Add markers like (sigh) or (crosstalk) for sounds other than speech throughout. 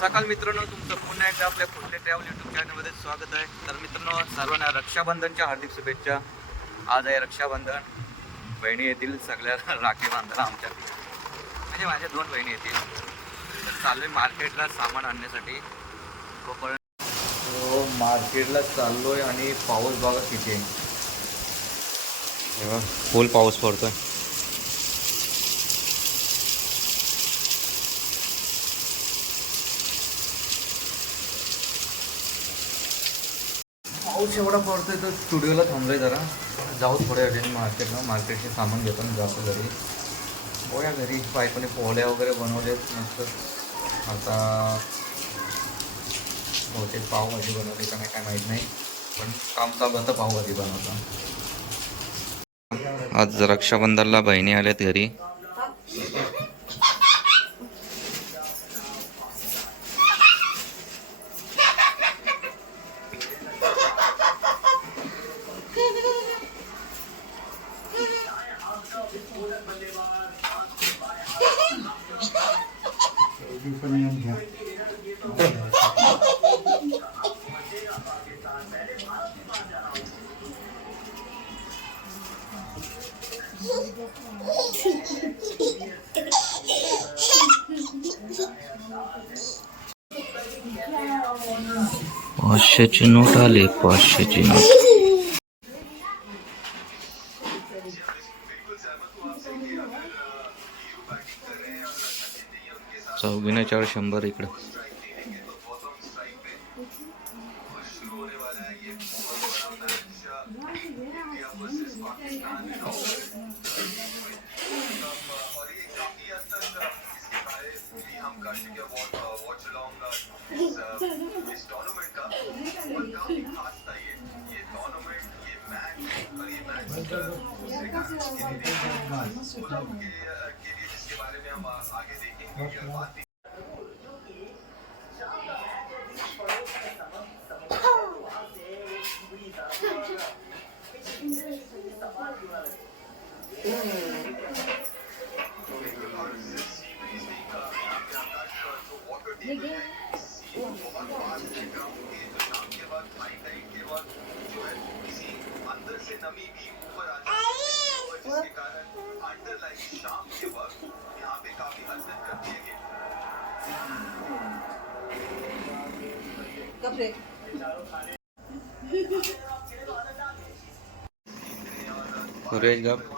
सकाळ मित्रांनो तुमचं पुन्हा एकदा आपल्या कुठले ट्रॅव्हल यूट्यूब चॅनलमध्ये स्वागत आहे. तर मित्रांनो सर्वांना रक्षाबंधनच्या हार्दिक शुभेच्छा. आज आहे रक्षाबंधन. बहिणी येतील सगळ्या राखी बांधायला आमच्या. म्हणजे माझ्या दोन बहिणी येतील. तर चाललोय मार्केटला सामान आणण्यासाठी. तोपर्यंत हो, मार्केटला मार्केटला आहे आणि पाऊस बघा किती आहे. फुल पाऊस पडतोय. पाऊस एवढा पडतोय तर स्टुडिओला थांबलोय जरा. जाऊ थोड्या वेळाने मार्केटला मार्केटचे सामान घेतो आणि जातो घरी. बघा घरी. बायकोने पोहल्या वगैरे बनवलेत मस्त. आता बहुतेक पावभाजी बनवली का नाही काय माहीत नाही. पण काम चालू आता पावभाजी बनवता आज रक्षाबंधनला बहिणी आल्यात घरी. पाचशेची नोट आली पाचशेची नोट चौगिना चार शंभर इकडं Okay. कपडे सुरेश गप.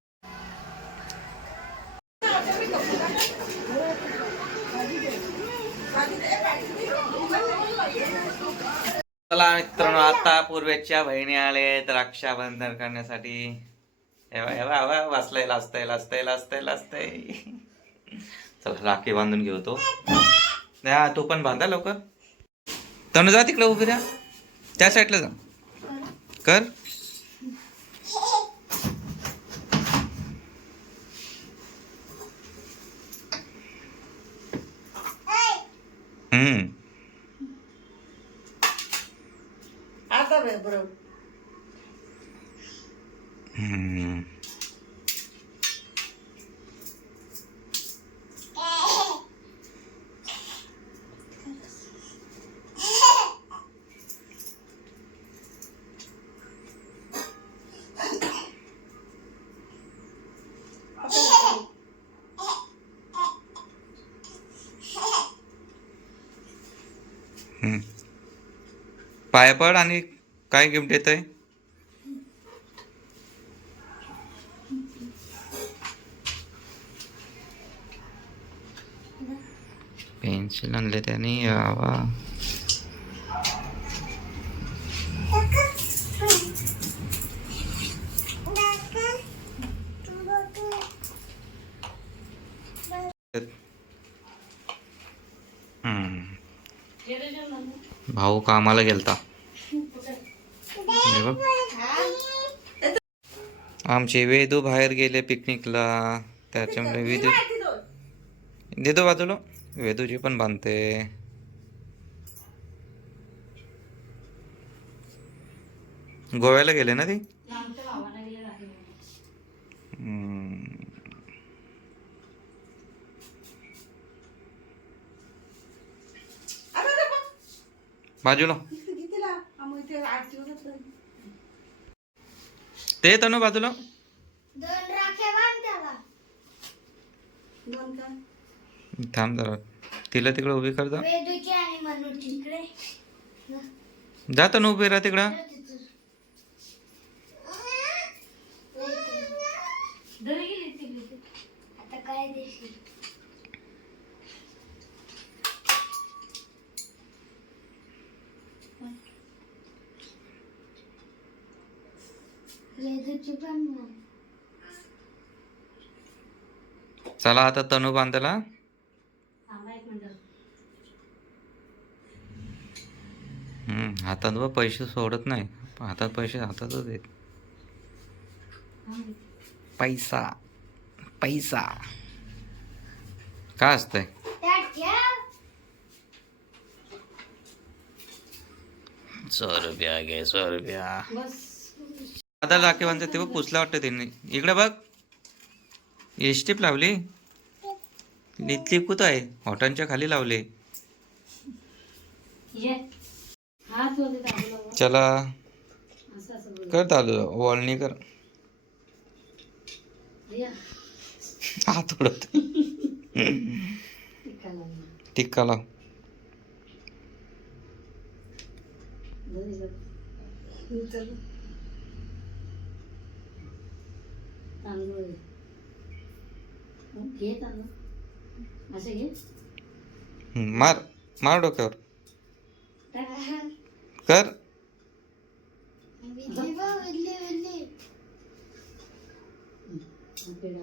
चला मित्रांनो आता पूर्वेच्या बहिणी आलेत रक्षाबंधन करण्यासाठी. एवा एवा एवा वाचलंय चला राखी बांधून घेऊ तो. हा तू पण बांधा लवकर. तनु जा तिकडे उभी राहा. त्या साईडला जा. कर हम्म आता बरोबर पाया पड आणि काय गिफ्ट येत आहे पेन्सिल आणले त्याने यावा भाऊ कामाला गेलता. आमचे वेदू बाहेर गेले पिकनिकला. त्याच्यामुळे वेदू देतो बाजूला. वेदूची पण बांधते. गोव्याला गेले ना ती. बाजूला. कितीला आम्ही इथे आठ दिवस ते येतं ना बाजूला. दोन राख्या बांध त्याला. दोन काय थांब जरा. तिला तिकडे उभी कर जा. वेदूची आणि मनूची इकडे. जात ना उभी राहा तिकडं. आता काय देशील? वेदूची पण बांध. चला आता तनू बांधायला हम्म हातात बघ पैसे सोडत नाही. हातात पैसे हातातच येत पैसा पैसा. काय असतंय? सौ रुपया घे सौ रुपया. आता राखी बांधते तेव्हा पुसला वाटतं त्यांनी. इकडे बघ. एस्टीप लावली? इथली कुठं आहे? हॉटांच्या खाली लावले. चला. कर चालू वॉलनी कर. हात उडत टिक्का लाव. चल असं घे. मार मार डोक्यावर. कर. विधली बघ, विधली, विधली. पेढा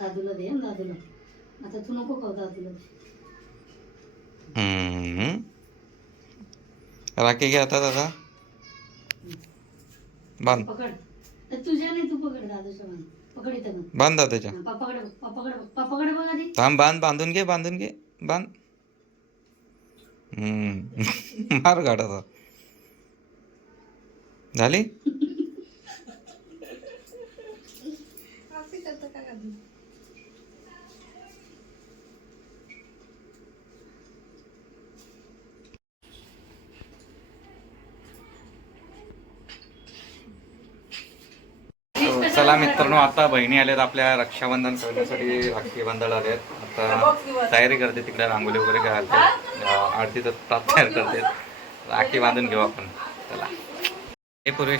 दादूला दे दादूला. आता तू नको खाऊ दादूला. दे हम्म. राखी घे आता दादा. बांध. पकड. तुझ्या नाही तू पकड बांध दादाच्या. बघ आधी. थांब बांध बांधून घे बांधून घे बांध. हम्म. (laughs) मार गाठाचा झाली (laughs) असं करतं काय करणार? चला मित्रांनो आता बहिणी आल्यात आपल्या रक्षाबंधन करण्यासाठी राखी बांधायला आल्यात आता तयारी करते तिकडे रांगोली वगैरे घालते. अं, आरतीचं तयार करते. राखी बांधून घेऊ आपण. चला. हे पुरुष.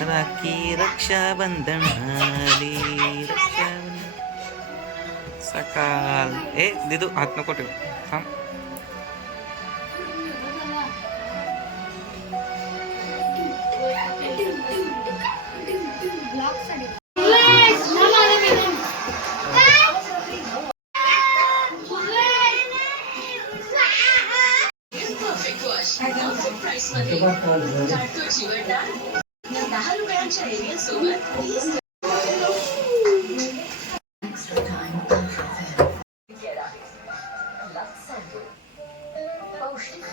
राखी रक्षाबंधन आली रक्षाबंधन. सकाळ. ए दिदू हात नको ठेव. थांब.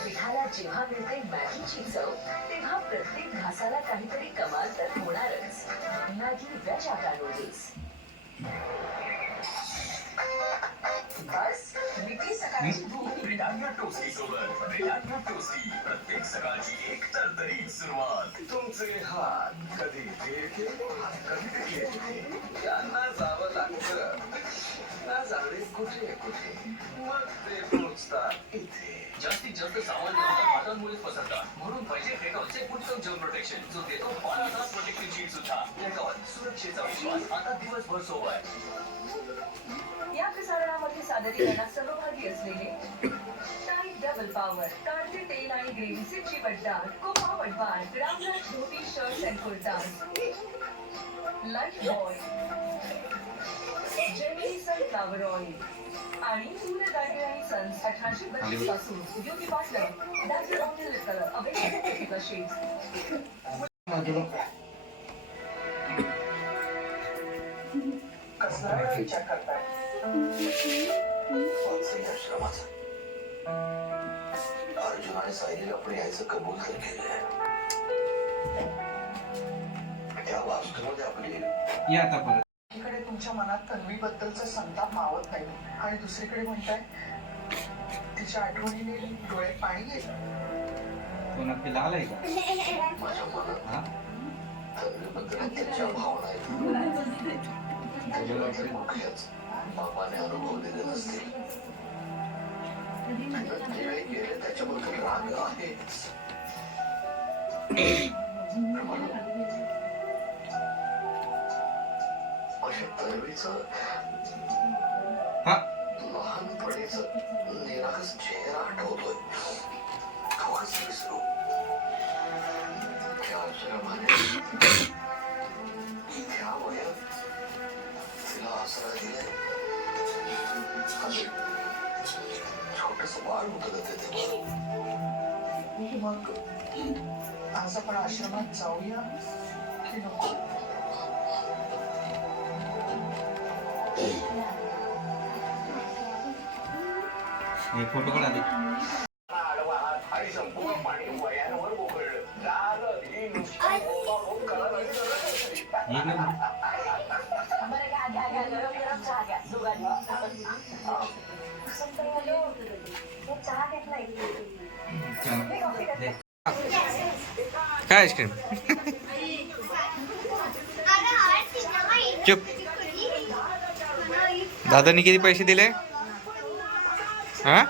पिठाला जेव्हा मिळते मॅगीची चव तेव्हा प्रत्येक घासाला काहीतरी कमाल तर होणारच. मॅगी वेज आटा नूडल्स बस मिठी सकाळची भूक. ब्रिटानिया टोस्टी सोबत ब्रिटानिया टोस्टी प्रत्येक सकाळची एक सुरुवात. तुमचे हात कधी कधी टेके त्यांना जावं लागतं. ना जाणे कुठे कुठे? मग ते जास्तीत जास्त सावध हातांमुळे पसरतात म्हणून पाहिजे डेटॉलचे उत्तम जल प्रोटेक्शन जो देतो बाळाला प्रोटेक्टिव्ह शीट सुद्धा. डेटॉल सुरक्षेचा विश्वास आता दिवसभर सोबत या प्रसारणामध्ये सादरीकरणात सहभागी असलेले टाईट डबल पॉवर कांदे तेल आणि ग्रेव्हीचे चिवटदार कोपा वडवाळ Ramraj dhoti shirt and kurta. Lifebuoy Gemini sunflower oil आणि सूर्यदाटे आणि सन्स अठराशे बत्तीसपासून विचार अर्जुन आणि सायलीला पण यायचं कबूल तर केलंय. त्या वास्तूमध्ये आपली या आता परत. एकीकडे तुमच्या मनात तन्वीबद्दलचा संताप मावत नाही आणि दुसरीकडे म्हणताय तिच्या आठवणीने डोळ्यात पाणी येईल तो नक्की लाल आहे का माझ्या मनात हा तन्वीबद्दल त्याच्या भावना आहेत बाबाने अनुभवलेले नसतील गेले त्याच्याबद्दल राग अशा लहानपणीच निरागस चेहरा आठवतोय कवाच विसरू त्या आश्रमाने त्या वयात तिला आसरा दिलाय छोटस बाळ होत ते तेव्हा मग आज आपण आश्रमात जाऊया की नको? नाही चल. दे. काय आईस्क्रीम चुप दादानी किती पैसे दिले हां?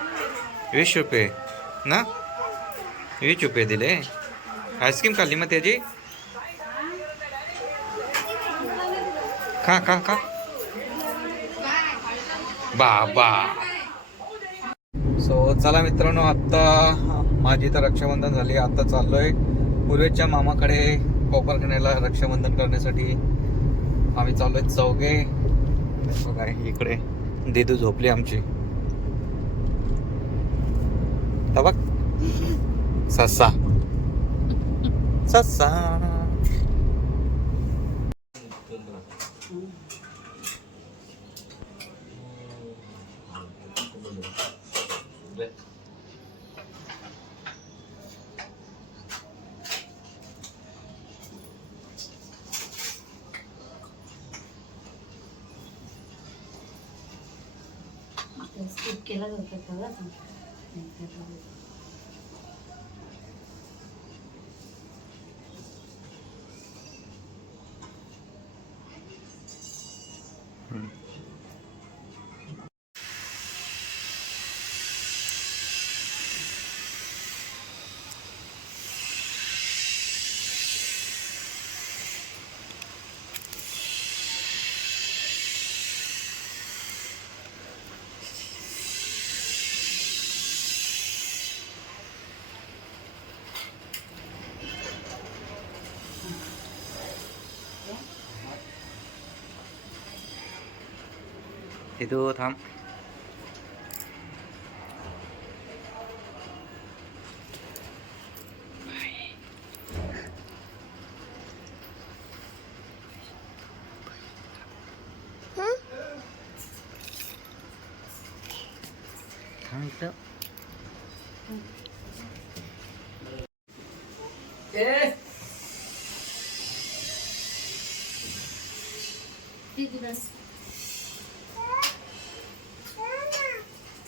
वीस रुपये ना? वीस रुपये दिले. आईस्क्रीम खाल्ली मग त्याची? खा खा खा. बाबा. सो चला मित्रांनो आत्ता माझी तर रक्षाबंधन झाली. आत्ता चाललोय. पूर्वेच्या मामाकडे कोपरखण्याला रक्षाबंधन करण्यासाठी आम्ही चाललोय चौघे. बघा इकडे देदू झोपली आमची. तर बघ ससा ससा स्किप केला जातं का देदू थांब थांब.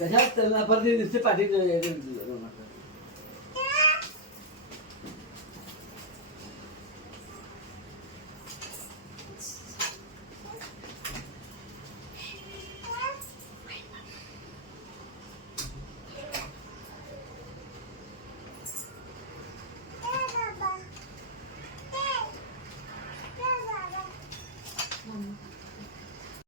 तशाच त्यांना परत नुसते पाठी